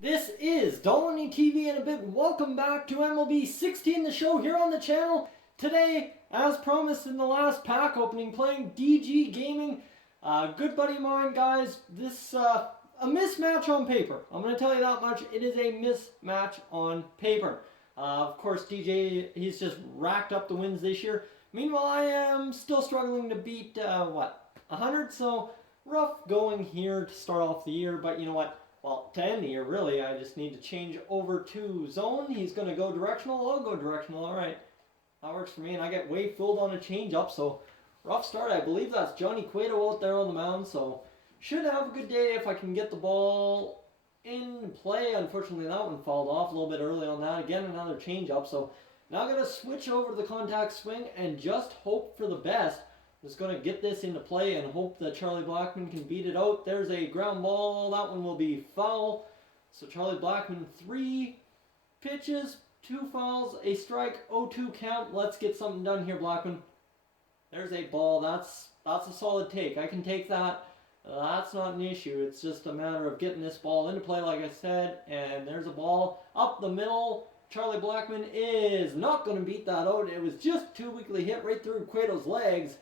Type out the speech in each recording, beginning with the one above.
This is Dolynny TV and a big welcome back to MLB 16, the show here on the channel. Today, as promised in the last pack opening, playing DGGamingg. Good buddy of mine, guys. This, a mismatch on paper. I'm going to tell you that much. It is a mismatch on paper. Of course, DJ, he's just racked up the wins this year. Meanwhile, I am still struggling to beat, 100? So, rough going here to start off the year, but you know what? Well, to end the year, really, I just need to change over to zone. He's going to go directional. I'll go directional. All right. That works for me. And I get way fooled on a changeup. So, rough start. I believe that's Johnny Cueto out there on the mound. So, should have a good day if I can get the ball in play. Unfortunately, that one fouled off a little bit early on that. Again, another changeup. So, now I'm going to switch over to the contact swing and just hope for the best. Just going to get this into play and hope that Charlie Blackmon can beat it out. There's a ground ball. That one will be foul. So Charlie Blackmon, 3 pitches, 2 fouls, a strike, 0-2 count. Let's get something done here, Blackmon. There's a ball. That's a solid take. I can take that. That's not an issue. It's just a matter of getting this ball into play, like I said. And there's a ball up the middle. Charlie Blackmon is not going to beat that out. It was just too weakly hit right through Cueto's legs.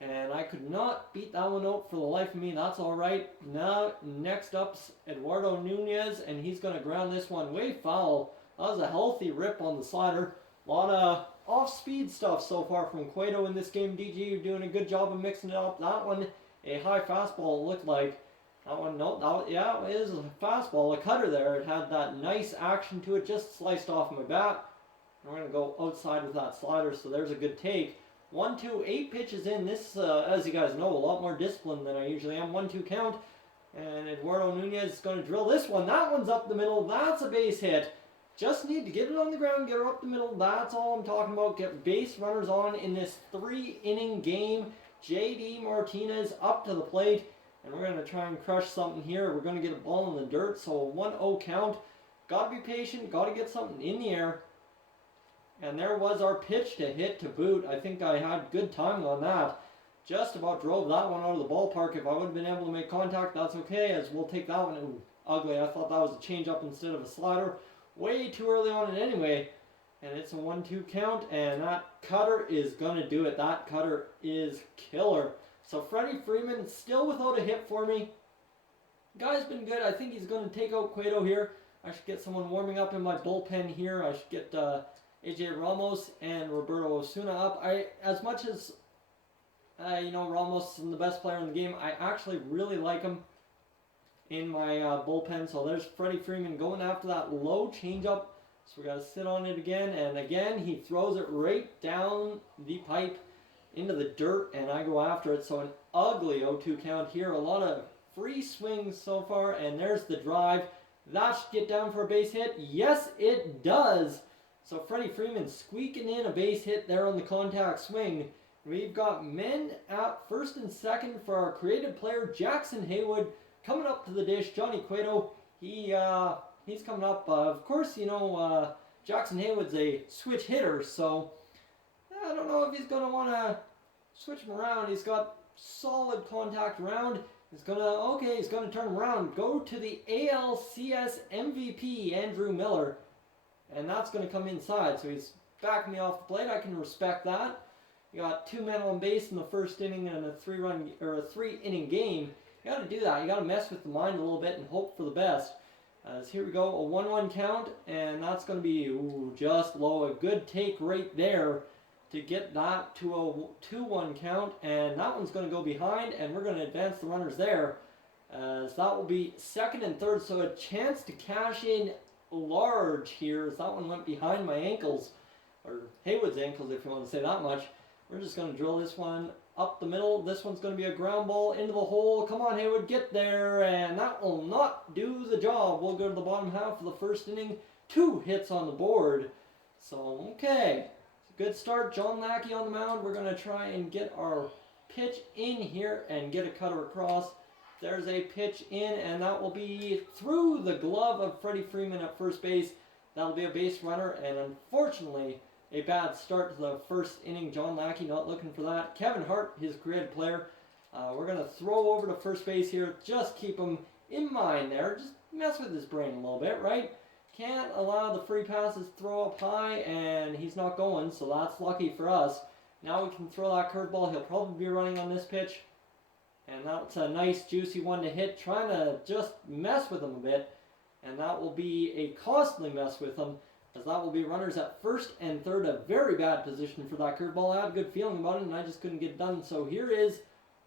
And I could not beat that one out for the life of me. That's all right. Now, next up's Eduardo Nunez, and he's going to ground this one way foul. That was a healthy rip on the slider. A lot of off-speed stuff so far from Cueto in this game. DG, you're doing a good job of mixing it up. That one, a high fastball, it looked like. That one, no, yeah, it is a fastball. A cutter there. It had that nice action to it, just sliced off my bat. And we're going to go outside with that slider, so there's a good take. 1-2, 8 pitches in. This, as you guys know, a lot more disciplined than I usually am. 1-2 count. And Eduardo Nunez is going to drill this one. That one's up the middle. That's a base hit. Just need to get it on the ground, get her up the middle. That's all I'm talking about. Get base runners on in this 3-inning game. JD Martinez up to the plate. And we're going to try and crush something here. We're going to get a ball in the dirt. So a 1-0 count. Got to be patient. Got to get something in the air. And there was our pitch to hit to boot. I think I had good timing on that. Just about drove that one out of the ballpark. If I would have been able to make contact, that's okay, as we'll take that one. Ooh, ugly. I thought that was a changeup instead of a slider. Way too early on it anyway. And it's a 1-2 count, and that cutter is going to do it. That cutter is killer. So Freddie Freeman still without a hit for me. Guy's been good. I think he's going to take out Cueto here. I should get someone warming up in my bullpen here. I should get AJ Ramos and Roberto Osuna up. As much as Ramos is the best player in the game, I actually really like him in my bullpen. So there's Freddie Freeman going after that low changeup. So we got to sit on it again, and again he throws it right down the pipe into the dirt, and I go after it. So an ugly 0-2 count here. A lot of free swings so far, and there's the drive. That should get down for a base hit. Yes, it does. So Freddie Freeman squeaking in a base hit there on the contact swing. We've got men at first and second for our creative player Jackson Haywood coming up to the dish. Johnny Cueto, he's coming up. Of course, Jackson Haywood's a switch hitter, so I don't know if he's going to want to switch him around. He's got solid contact around. He's going to turn him around. Go to the ALCS MVP, Andrew Miller. And that's going to come inside, so he's backing me off the plate. I can respect that. You got 2 men on base in the first inning and a 3-inning game. You got to do that. You got to mess with the mind a little bit and hope for the best. As here we go, a 1-1 count, and that's going to be just low. A good take right there to get that to a 2-1 count, and that one's going to go behind, and we're going to advance the runners there. As that will be second and third, so a chance to cash in large here, as that one went behind my ankles, or Haywood's ankles if you want to say that much. We're just going to drill this one up the middle. This one's going to be a ground ball into the hole. Come on, Haywood, get there, and that will not do the job. We'll go to the bottom half of the first inning. 2 hits on the board. So, okay. It's a good start. John Lackey on the mound. We're going to try and get our pitch in here and get a cutter across. There's a pitch in, and that will be through the glove of Freddie Freeman at first base. That'll be a base runner, and unfortunately, a bad start to the first inning. John Lackey not looking for that. Kevin Hart, his creative player. We're going to throw over to first base here. Just keep him in mind there. Just mess with his brain a little bit, right? Can't allow the free passes to throw up high, and he's not going, so that's lucky for us. Now we can throw that curveball. He'll probably be running on this pitch. And that's a nice juicy one to hit, trying to just mess with him a bit. And that will be a costly mess with him, as that will be runners at first and third, a very bad position for that curveball. I had a good feeling about it, and I just couldn't get it done. So here is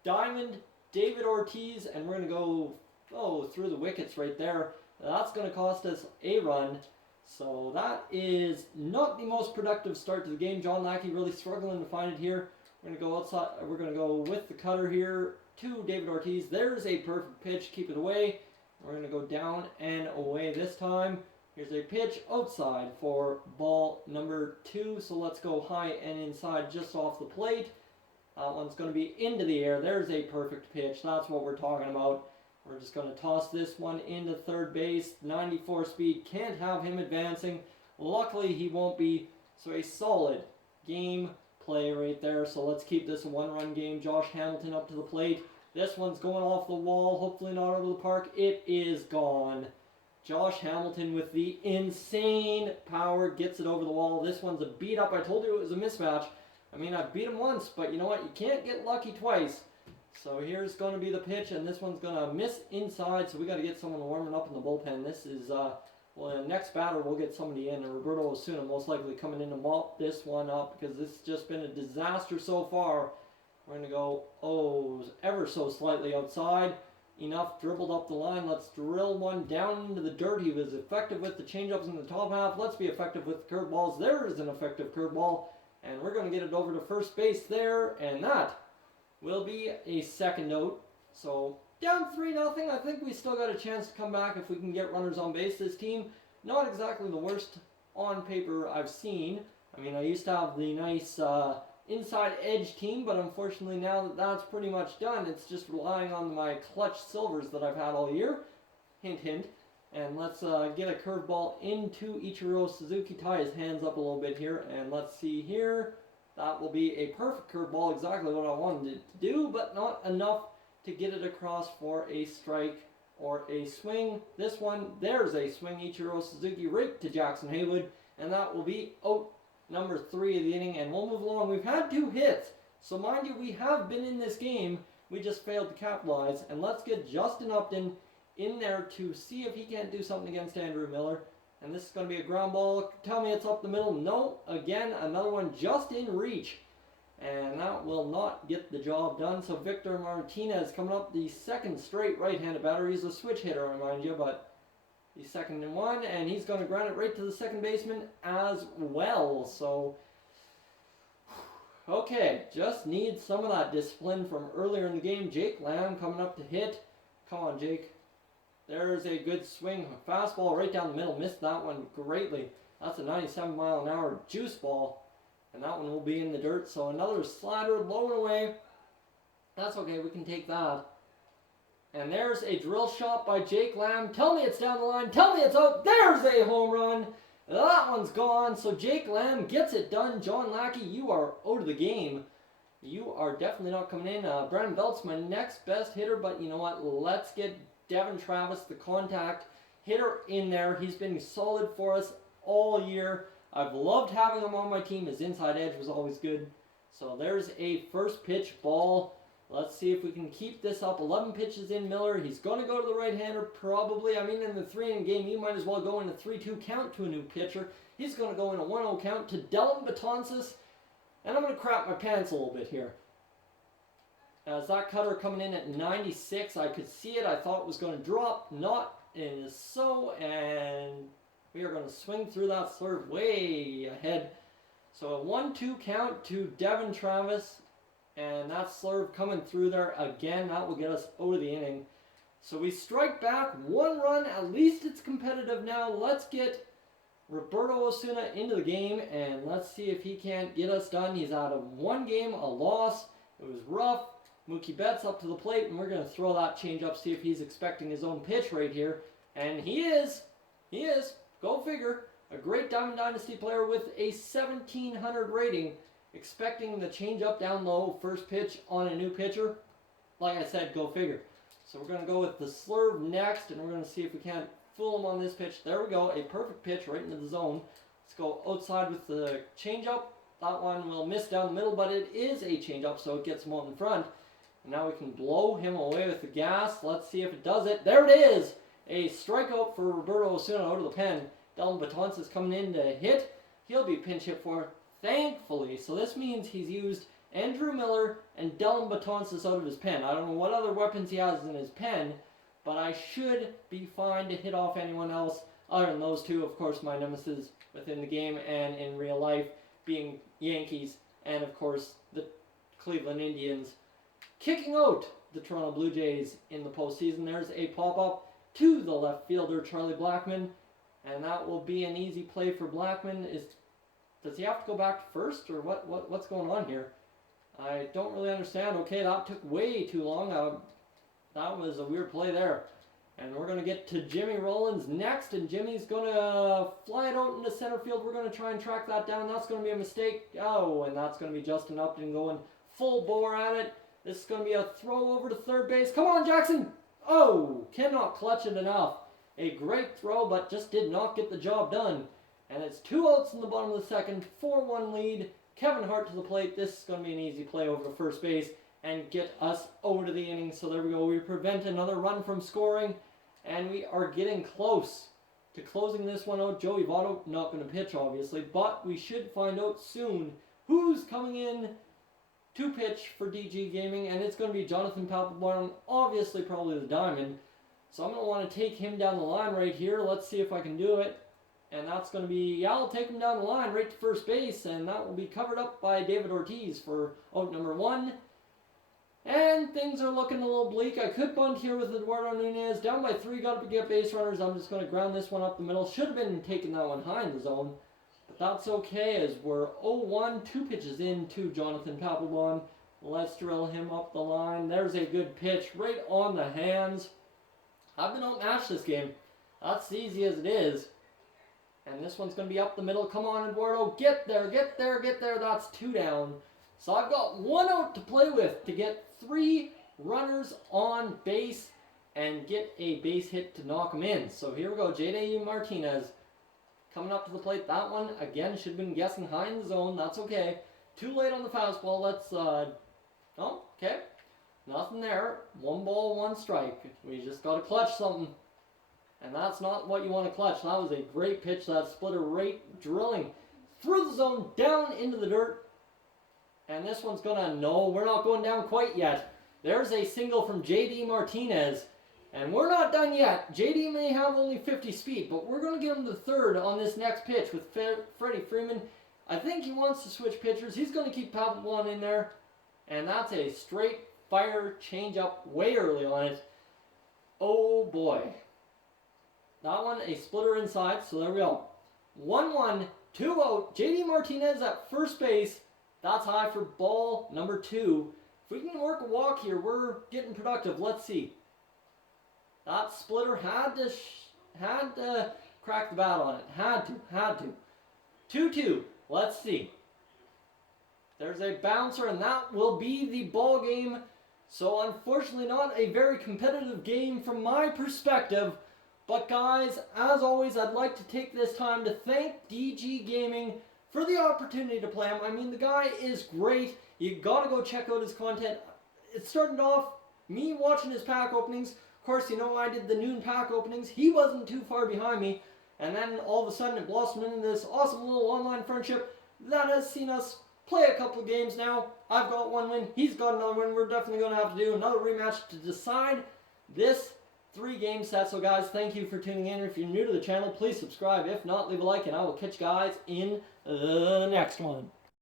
Diamond David Ortiz, and we're going to go through the wickets right there. That's going to cost us a run. So that is not the most productive start to the game. John Lackey really struggling to find it here. We're going to go outside. We're going to go with the cutter here to David Ortiz. There's a perfect pitch. Keep it away. We're going to go down and away this time. Here's a pitch outside for ball number 2. So let's go high and inside just off the plate. That one's going to be into the air. There's a perfect pitch. That's what we're talking about. We're just going to toss this one into third base. 94 speed. Can't have him advancing. Luckily, he won't be. So a solid game play right there. So let's keep this a one-run game. Josh Hamilton up to the plate. This one's going off the wall. Hopefully not out of the park. It is gone. Josh Hamilton with the insane power gets it over the wall. This one's a beat up. I told you it was a mismatch. I mean, I beat him once, but you know what? You can't get lucky twice. So here's going to be the pitch, and this one's going to miss inside, so we got to get someone warming up in the bullpen. This is, well, the next batter, we'll get somebody in, and Roberto Osuna most likely coming in to mop this one up, because this has just been a disaster so far. We're going to go, ever so slightly outside. Enough, dribbled up the line. Let's drill one down into the dirt. He was effective with the changeups in the top half. Let's be effective with the curveballs. There is an effective curveball, and we're going to get it over to first base there, and that will be a second out. So down 3-0. I think we still got a chance to come back if we can get runners on base. This team, not exactly the worst on paper I've seen. I mean, I used to have the nice inside edge team, but unfortunately now that that's pretty much done, it's just relying on my clutch silvers that I've had all year. Hint, hint. And let's get a curveball into Ichiro Suzuki. Tie his hands up a little bit here, and let's see here. That will be a perfect curveball, exactly what I wanted it to do, but not enough to get it across for a strike or a swing. This one, there's a swing. Ichiro Suzuki right to Jackson Haywood, and that will be out number 3 of the inning, and we'll move along. We've had 2 hits, so mind you, we have been in this game. We just failed to capitalize, and let's get Justin Upton in there to see if he can't do something against Andrew Miller. And this is going to be a ground ball. Tell me it's up the middle. No. Again, another one just in reach. And that will not get the job done. So Victor Martinez coming up, the second straight right-handed batter. He's a switch hitter, I remind you, but he's second in one. And he's going to ground it right to the second baseman as well. So, okay, just need some of that discipline from earlier in the game. Jake Lamb coming up to hit. Come on, Jake. There's a good swing. Fastball right down the middle. Missed that one greatly. That's a 97-mile-an-hour juice ball. And that one will be in the dirt. So another slider low and away. That's okay. We can take that. And there's a drill shot by Jake Lamb. Tell me it's down the line. Tell me it's out. There's a home run. That one's gone. So Jake Lamb gets it done. John Lackey, you are out of the game. You are definitely not coming in. Brandon Belt's my next best hitter. But you know what? Let's get Devin Travis, the contact hitter, in there. He's been solid for us all year. I've loved having him on my team. His inside edge was always good. So there's a first pitch ball. Let's see if we can keep this up. 11 pitches in Miller. He's going to go to the right-hander probably. I mean, in the 3-inning game, you might as well go in a 3-2 count to a new pitcher. He's going to go in a 1-0 count to Dylan Betances. And I'm going to crap my pants a little bit here. As that cutter coming in at 96, I could see it. I thought it was going to drop. Not, and so, and we are going to swing through that slurve way ahead. So a 1-2 count to Devin Travis, and that slurve coming through there again. That will get us out of the inning. So we strike back 1 run. At least it's competitive now. Let's get Roberto Osuna into the game, and let's see if he can't get us done. He's out of 1 game, a loss. It was rough. Mookie Betts up to the plate, and we're going to throw that change up, see if he's expecting his own pitch right here. And he is. He is. Go figure. A great Diamond Dynasty player with a 1,700 rating, expecting the change up down low, first pitch on a new pitcher. Like I said, go figure. So we're going to go with the slurve next, and we're going to see if we can't fool him on this pitch. There we go. A perfect pitch right into the zone. Let's go outside with the changeup. That one will miss down the middle, but it is a changeup, so it gets him out in front. And now we can blow him away with the gas. Let's see if it does it. There it is! A strikeout for Roberto Osuna out of the pen. Dylan Betances is coming in to hit. He'll be pinch hit for, thankfully. So this means he's used Andrew Miller and Dylan Betances out of his pen. I don't know what other weapons he has in his pen, but I should be fine to hit off anyone else other than those two. Of course, my nemesis within the game and in real life being Yankees and, of course, the Cleveland Indians kicking out the Toronto Blue Jays in the postseason. There's a pop-up to the left fielder, Charlie Blackmon, and that will be an easy play for Blackmon. Does he have to go back to first, or what's going on here? I don't really understand. Okay, that took way too long. That was a weird play there. And we're going to get to Jimmy Rollins next, and Jimmy's going to fly it out into center field. We're going to try and track that down. That's going to be a mistake. Oh, and that's going to be Justin Upton going full bore at it. This is going to be a throw over to third base. Come on, Jackson! Oh, cannot clutch it enough. A great throw, but just did not get the job done. And it's 2 outs in the bottom of the second, 4-1 lead. Kevin Hart to the plate. This is going to be an easy play over to first base and get us over to the inning. So there we go. We prevent another run from scoring, and we are getting close to closing this one out. Joey Votto not going to pitch, obviously, but we should find out soon who's coming in to pitch for DGGamingg, and it's going to be Jonathan Papelbon, obviously probably the diamond. So I'm going to want to take him down the line right here. Let's see if I can do it. And that's going to be, yeah, I'll take him down the line right to first base, and that will be covered up by David Ortiz for out number 1. And things are looking a little bleak. I could bunt here with Eduardo Nunez. Down by 3, got to get base runners. I'm just going to ground this one up the middle. Should have been taking that one high in the zone. But that's okay, as we're 0-1, 2 pitches in to Jonathan Papelbon. Let's drill him up the line. There's a good pitch right on the hands. I've been outmatched this game. That's easy as it is. And this one's going to be up the middle. Come on, Eduardo. Get there, get there, get there. That's 2 down. So I've got 1 out to play with to get 3 runners on base and get a base hit to knock them in. So here we go. J.D. Martinez coming up to the plate. That one, again, should have been guessing high in the zone. That's okay. Too late on the fastball. Let's, oh, okay. Nothing there. 1 ball, 1 strike. We just got to clutch something. And that's not what you want to clutch. That was a great pitch. That splitter right drilling through the zone, down into the dirt. And this one's going to, no, we're not going down quite yet. There's a single from J.D. Martinez. And we're not done yet. J.D. may have only 50 speed, but we're going to get him to third on this next pitch with Freddie Freeman. I think he wants to switch pitchers. He's going to keep Papelbon in there. And that's a straight fire changeup way early on it. Oh boy. That one, a splitter inside, so there we go. 1-1, 2 out. J.D. Martinez at first base. That's high for ball number 2. If we can work a walk here, we're getting productive. Let's see. That splitter had to crack the bat on it. Had to. 2-2. Let's see. There's a bouncer, and that will be the ball game. So unfortunately, not a very competitive game from my perspective. But guys, as always, I'd like to take this time to thank DGGamingg for the opportunity to play him. I mean, the guy is great. You gotta go check out his content. It started off me watching his pack openings. Of course, you know, I did the noon pack openings. He wasn't too far behind me. And then all of a sudden it blossomed into this awesome little online friendship that has seen us play a couple of games now. I've got 1 win. He's got another win. We're definitely going to have to do another rematch to decide this 3-game set. So guys, thank you for tuning in. If you're new to the channel, please subscribe. If not, leave a like, and I will catch you guys in the next one.